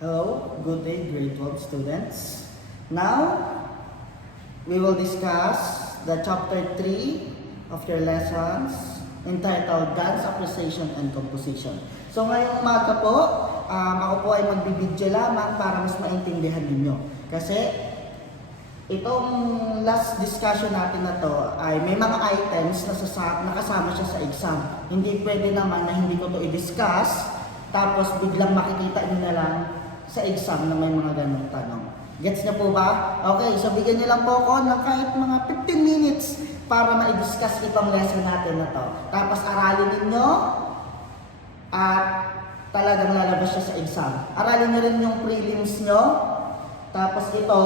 Hello, good day, grade 12 students. Now, we will discuss the chapter 3 of your lessons entitled Dance Appreciation and Composition. So ngayong umaga po, ako po ay magbibidyo lamang para mas maintindihan ninyo. Kasi itong last discussion natin na to ay may mga items na nakasama siya sa exam. Hindi pwede naman na hindi ko to i-discuss tapos biglang makikita niyo na lang sa exam na may mga ganong tanong. Gets niyo po ba? Okay, so bigyan niyo lang po ako ng kahit mga 15 minutes para ma-discuss itong lesson natin na to. Tapos aralin ninyo at talagang lalabas siya sa exam. Aralin niyo rin yung prelims niyo. Tapos ito,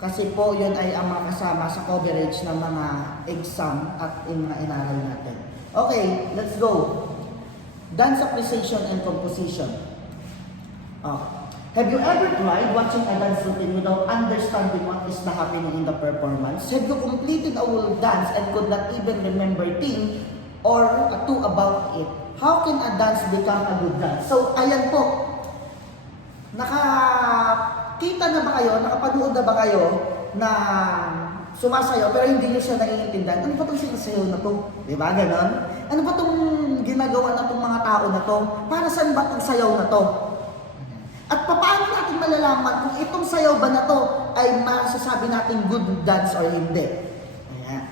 kasi po yun ay ang mga kasama sa coverage ng mga exam at yung mga inaral natin. Okay, let's go. Dance appreciation and composition. Have you ever tried watching a dance routine without understanding what is the happening in the performance? Have you completed a whole dance and could not even remember thing or two about it? How can a dance become a good dance? So, ayan po. Nakakita na ba kayo, nakapanood na ba kayo na sumasayaw pero hindi nyo siya naiintindihan? Ano ba itong sinasayaw na to? Diba? Ganon? Ano ba itong ginagawa na itong mga tao na to? Para saan ba itong sayaw na to? At paano natin malalaman kung itong sayaw ba na to ay masasabi natin good dance or hindi? Ayan.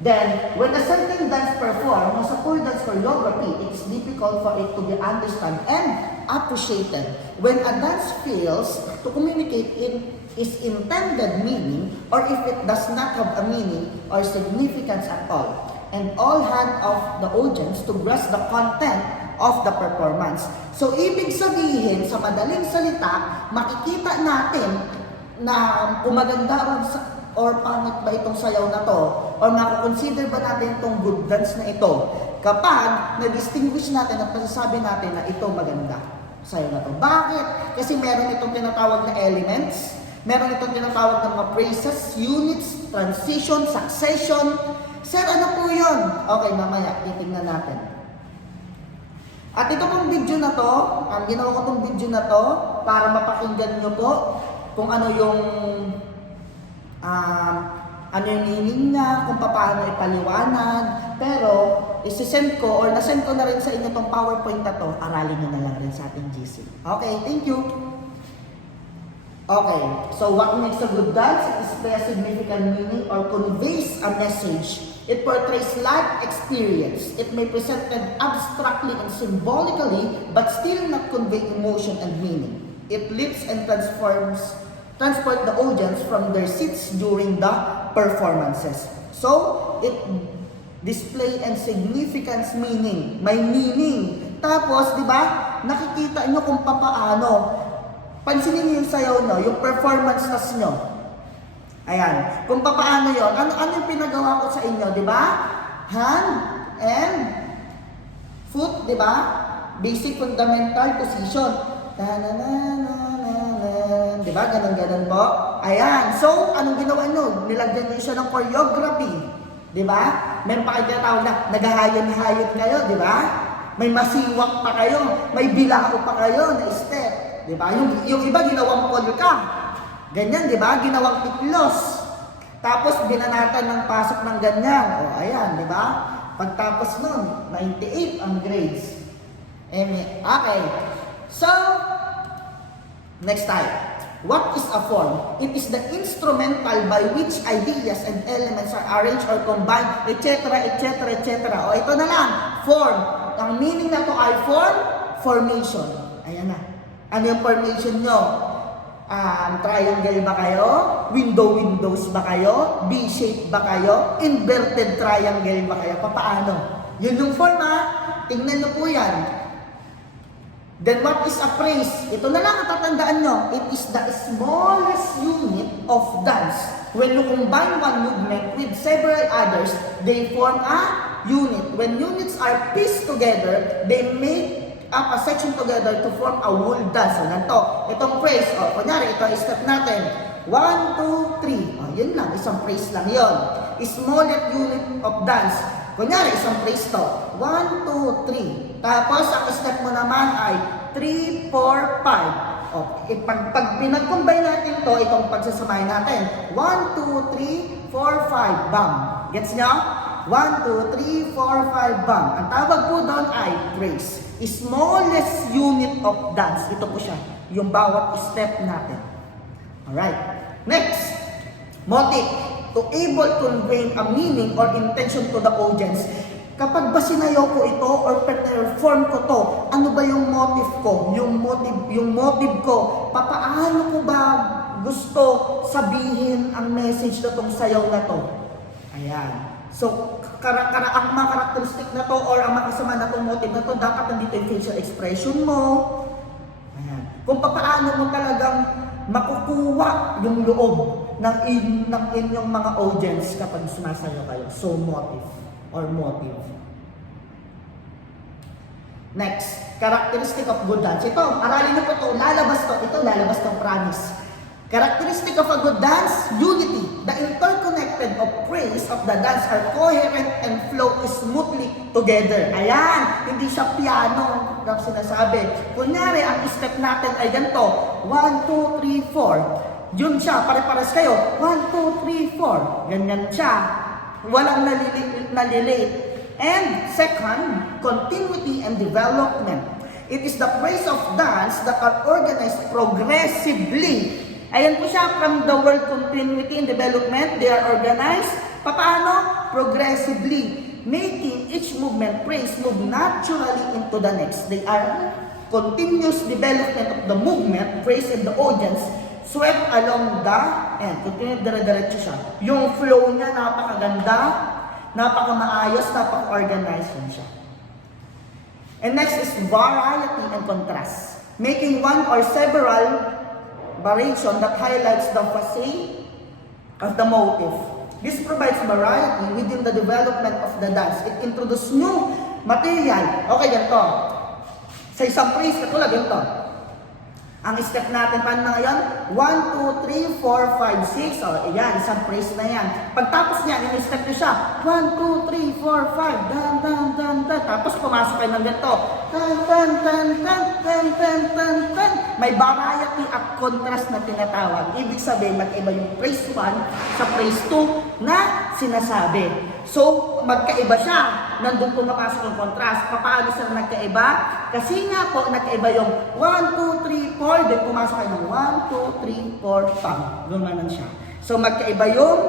Then, when a certain dance performed as a poor dance choreography, it's difficult for it to be understood and appreciated. When a dance fails to communicate in its intended meaning, or if it does not have a meaning or significance at all, and all hand of the audience to grasp the content of the performance. So, ibig sabihin, sa madaling salita, makikita natin na kung maganda or pangit ba itong sayaw na to, or makukonsider ba natin itong good dance na ito, kapag na-distinguish natin at masasabi natin na ito maganda sayaw na to. Bakit? Kasi meron itong tinatawag na elements, meron itong tinatawag na mga phrases, units, transition, succession. Sir, ano po yun? Okay, mamaya, titignan natin. At ito pong video na to, ginawa ko tong video na to para mapakinggan nyo po kung ano yung meaning niya, kung paano ipaliwanag. Pero, isi-send ko or nasend ko na rin sa inyo tong PowerPoint na to, aralin nyo na lang rin sa ating GC. Okay, thank you. Okay, so what makes a good dance? It displays a significant meaning or conveys a message. It portrays life experience. It may present it abstractly and symbolically, but still not convey emotion and meaning. It lifts and transport the audience from their seats during the performances. So, it display and significance meaning. May meaning. Tapos, di ba, nakikita nyo kung papaano. Pansinin niyo yung sayaw nyo, yung performance nyo. Ayan. Kung paano yon, ano yung pinagawa ko sa inyo, di ba? Hand and foot, di ba? Basic fundamental position. Di ba? Ganon-ganon po. Ayan. So, anong ginawa nyo? Nilagyan nyo siya ng choreography. Di ba? Meron pa kayo tinatawag na naghahayon-hayon kayo, di ba? May masiwak pa kayo. May bilao pa kayo na step. Di ba? Yung iba ginawang polka. Ganyan, di ba? Ginawang tiklos. Tapos, binanatan ng pasok ng ganyan. O, ayan, di ba? Pagtapos nun, 98 ang grades. Okay. So, next time. What is a form? It is the instrumental by which ideas and elements are arranged or combined, etc., etc., etc. O, ito na lang. Form. Ang meaning na to ay formation. Ayan na. Ano yung formation nyo? Triangle ba kayo? Windows ba kayo? B-shape ba kayo? Inverted triangle ba kayo? Paano? Yun yung form ha? Tingnan nyo po yan. Then what is a phrase? Ito na lang ang tatandaan nyo. It is the smallest unit of dance. When you combine one movement with several others, they form a unit. When units are pieced together, they make up a section together to form a whole dance. So, ganito. Itong phrase, kunyari, ito ang step natin. 1, 2, 3. Yun lang, isang phrase lang yun. Smallest unit of dance. Kunyari, isang phrase to. 1, 2, 3. Tapos, ang step mo naman ay 3, 4, 5. Okay, pag pinag-combine natin to, itong pagsasamahin natin. 1, 2, 3, 4, 5, bam. Gets nyo? 1, 2, 3, 4, 5, bam. Ang tawag po doon ay praise. Smallest unit of dance. Ito po siya, yung bawat step natin. Alright. Next, motive. To able to convey a meaning or intention to the audience. Kapag ba sinayaw ko ito or perform ko to, ano ba yung motive ko? Yung motive ko, papaano ko ba gusto sabihin ang message na tong sayaw na to? Ayan. So, ang mga karakteristik na to or ang makasama na tong motive na to, dapat nandito yung facial expression mo. Ayan. Kung papaano mo talagang makukuha yung loob ng inyong mga audience kapag sumasayaw kayo. So, motive or motive. Next, characteristic of good dance. Ito, aralin niyo po ito, lalabas to. Ito, lalabas tong promise. Characteristic of a good dance, unity. The interconnected of praise of the dance are coherent and flow smoothly together. Ayan, hindi siya piano na sinasabi. Kunyari, ang step natin ay ganito. 1, 2, 3, 4. Yun siya, pare-pares kayo. 1, 2, 3, 4. Ganyan siya. Walang nalilate. And second, continuity and development. It is the praise of dance that are organized progressively. Ayan po siya, from the word continuity and development, they are organized. Paano? Progressively. Making each movement praise move naturally into the next. They are continuous development of the movement, praise in the audience, swept along the end. Continue, dire-diretso siya. Yung flow niya, napakaganda, napaka-maayos, napaka-organized siya. And next is variety and contrast. Making one or several variation that highlights the facade of the motive. This provides variety within the development of the dance. It introduces new material. Okay, ganito. Sa isang praise, katulad ganito. Ang step natin, paano na ngayon? 1, 2, 3, 4, 5, 6. O, ayan, isang praise na yan. Pagtapos niya, in-step nyo siya. 1, 2, 3, 4, 5. Dan, dan, dan, dan. Tapos pumasok kayo ng ganito. Tan, tan, tan, tan, tan, tan, tan, tan. May variety at contrast na tinatawag. Ibig sabihin, mag-iba yung praise 1 sa praise 2 na sinasabi. So, magkaiba siya. Nandun pumapasok yung contrast. Paano sila nagkaiba? Kasi nga po, nagkaiba yung 1, 2, 3, 4. Then pumasok kayo ng 1, 2, 3, 4, pam. Gumanon siya. So, magkaiba yung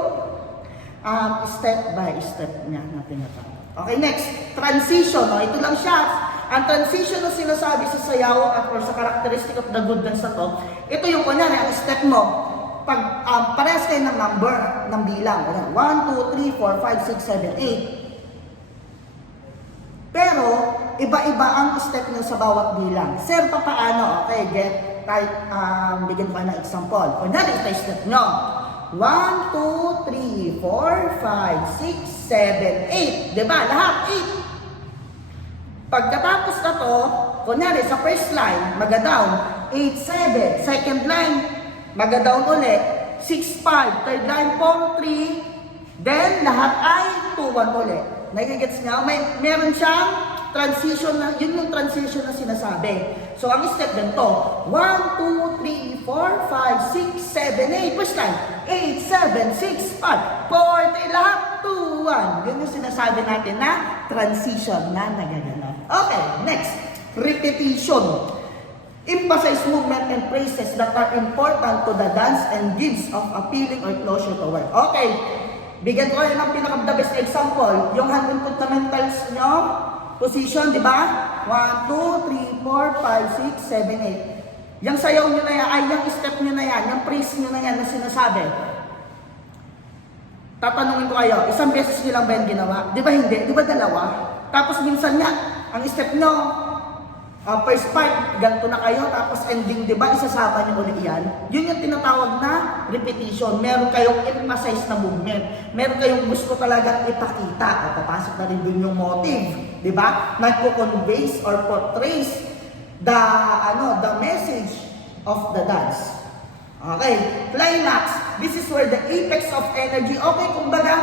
step by step niya na tinatawag. Okay, next. Transition. O, ito lang siya. Ang transition na sinasabi sa sayaw at or sa characteristic of the good dance na to, ito yung kunyari, ang step mo. Pag parehas kayo ng number, ng bilang. 1, 2, 3, 4, 5, 6, 7, 8. Pero, iba-iba ang step nyo sa bawat bilang. Sir, paano? Okay, bigyan ko ng example. Kunyari, ito yung step nyo. 1, 2, 3, 4, 5, 6, 7, 8. Diba? Lahat, 8. Pagkatapos na to, kunyari, sa first line, maga-down. 8, 7. Second line, maga-down ulit. 6, 5. Third line, 4, 3. Then, lahat ay 2, 1 ulit. Nagigets niya? Meron siyang transition na, yun yung transition na sinasabi. So, ang step ganito. 1, 2, 3, 4, 5, 6, 7, 8. First line. 8, 7, 6, 5, 4, 3, lahat 2, 1. Yun yung sinasabi natin na transition na nagaganon. Okay, next. Repetition. Emphasize movement and phrases that are important to the dance and gives of appealing or closure to work. Okay, bigyan ko kayo ng pinaka-the best example. Yung hand and fundamentals nyo, position, di ba? 1, 2, 3, 4, 5, 6, 7, 8. Yung sayaw nyo na yan, ay yung step nyo na yan, yung phrase nyo na yan na sinasabi. Tatanungin ko kayo, isang beses nyo lang ba yung ginawa? Di ba hindi? Di ba dalawa? Tapos minsan nga, ang step nyo, first part, ganito na kayo, tapos ending, di ba, isasama niyo ulit yan. Yun yung tinatawag na repetition. Meron kayong emphasize na movement. Meron kayong gusto talagang ipakita. O, papasok na rin dun yung motive. Di ba? Nagpo-conveys or portrays the message of the dance. Okay. Climax. This is where the apex of energy. Okay, kumbaga,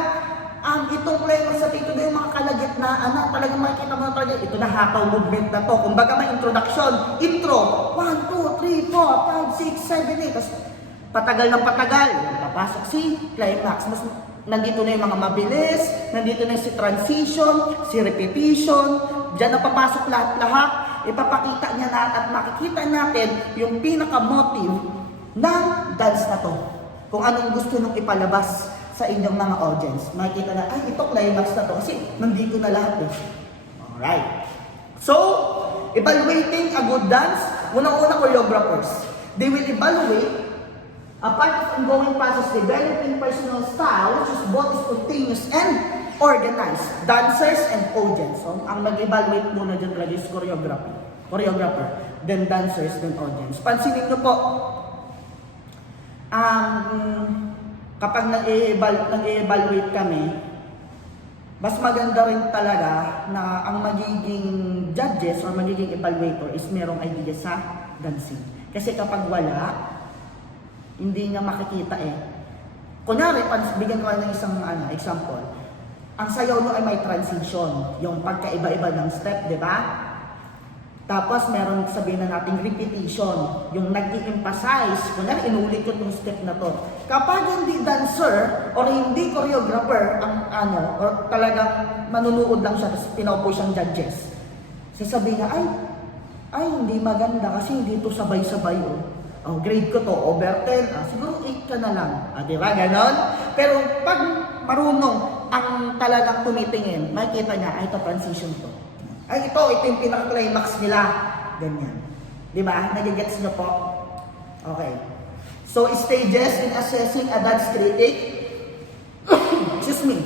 Itong climax sa Tito Boy, yung mga kalagitnaan na talagang makikita mo na talaga, ito na hataw movement na to. Kumbaga may introduction, intro, 1, 2, 3, 4, 5, 6, 7, 8. Tapos patagal ng patagal, papasok si climax. Mas nandito na yung mga mabilis, nandito na si transition, si repetition, diyan na papasok lahat-lahat. Ipapakita niya na at makikita natin yung pinaka-motive ng dance na to. Kung anong gusto nung ipalabas sa inyong mga audience. Makikita na, ay, ito climax na to. Kasi nandito na lahat eh. Alright. So, evaluating a good dance, unang-unang choreographers. They will evaluate a part of ongoing process developing personal style, which is both spontaneous and organized. Dancers and audience. So, ang mag-evaluate muna dyan talaga is choreographer. Then dancers, then audience. Pansinin nyo po, kapag nag-evaluate kami, mas maganda rin talaga na ang magiging judges or magiging evaluator is merong idea sa dancing. Kasi kapag wala, hindi niya makikita eh. Kunyari, bigyan ko ng isang example. Ang sayaw nyo ay may transition, yung pagkaiba-iba ng step, di ba? Tapos meron sabihin na nating repetition, yung nag-i-emphasize, kunyari inulit ko itong step na to. Kapag hindi dancer or hindi choreographer ang or talagang manunood lang siya, tapos pinaupo siyang judges, sasabihin na, ay hindi maganda kasi hindi ito sabay-sabay oh. Grade ko to, over 10, siguro 8 ka na lang. Di ba, ganon? Pero pag marunong ang talagang tumitingin, makikita niya, ito transition to. Ay, ito yung pinaka-climax nila. Ganyan. Di ba? Nagigets nyo po? Okay. So, stages in assessing a dance critic. Excuse me.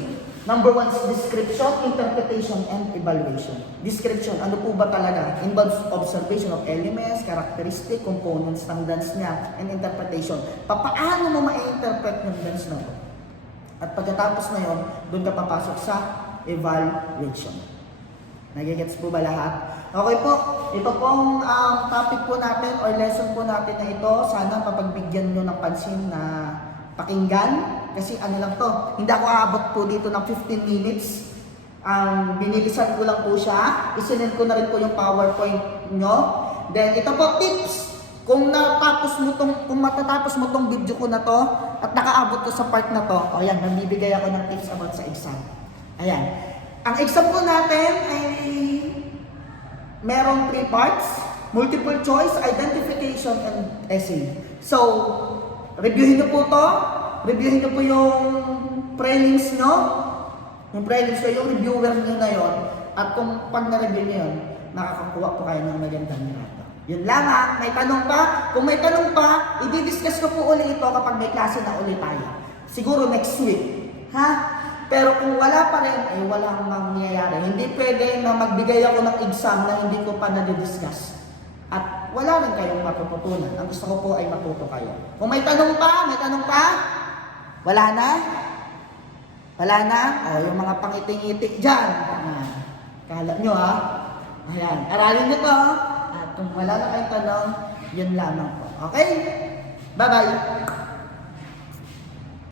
Number 1 is description, interpretation, and evaluation. Description, ano po ba talaga? Involves observation of elements, characteristic, components ng dance niya, and interpretation. Paano mo ma-interpret yung dance na ito? At pagkatapos na yun, doon ka papasok sa evaluation. Nagigets po ba lahat? Okay po, ito pong topic po natin or lesson po natin na ito. Sana papagbigyan nyo ng pansin na pakinggan. Kasi ano lang to, hindi ako aabot po dito ng 15 minutes. Binilisan ko lang po siya. Isinend ko na rin po yung PowerPoint nyo. Then ito po tips. Kung matatapos mo tong video ko na to at nakaabot ko sa part na to, ayan, nagbibigay ako ng tips about sa exam. Ayan. Ang exam po natin ay merong 3 parts, multiple choice, identification, and essay. So, reviewin nyo po to. Reviewin nyo po yung prelims nyo. Yung prelims nyo, yung reviewer nyo na yon. At kung pag na-review nyo yun, makakakuha po kayo ng magandang nirato. Yun lang ha. May tanong pa? Kung may tanong pa, i-discuss ko po ulit ito kapag may klase na ulit tayo. Siguro next week. Ha? Pero kung wala pa rin, ay walang mangyayari. Hindi pwede na magbigay ako ng exam na hindi ko pa na-discuss. At wala rin kayong matututunan. Ang gusto ko po ay matuto kayo. Kung may tanong pa? Wala na? Wala na? Yung mga pangiting-itik dyan. Kala nyo ha? Ayan, aralin nyo to. At kung wala na kayong tanong, yun lamang po. Okay? Bye-bye!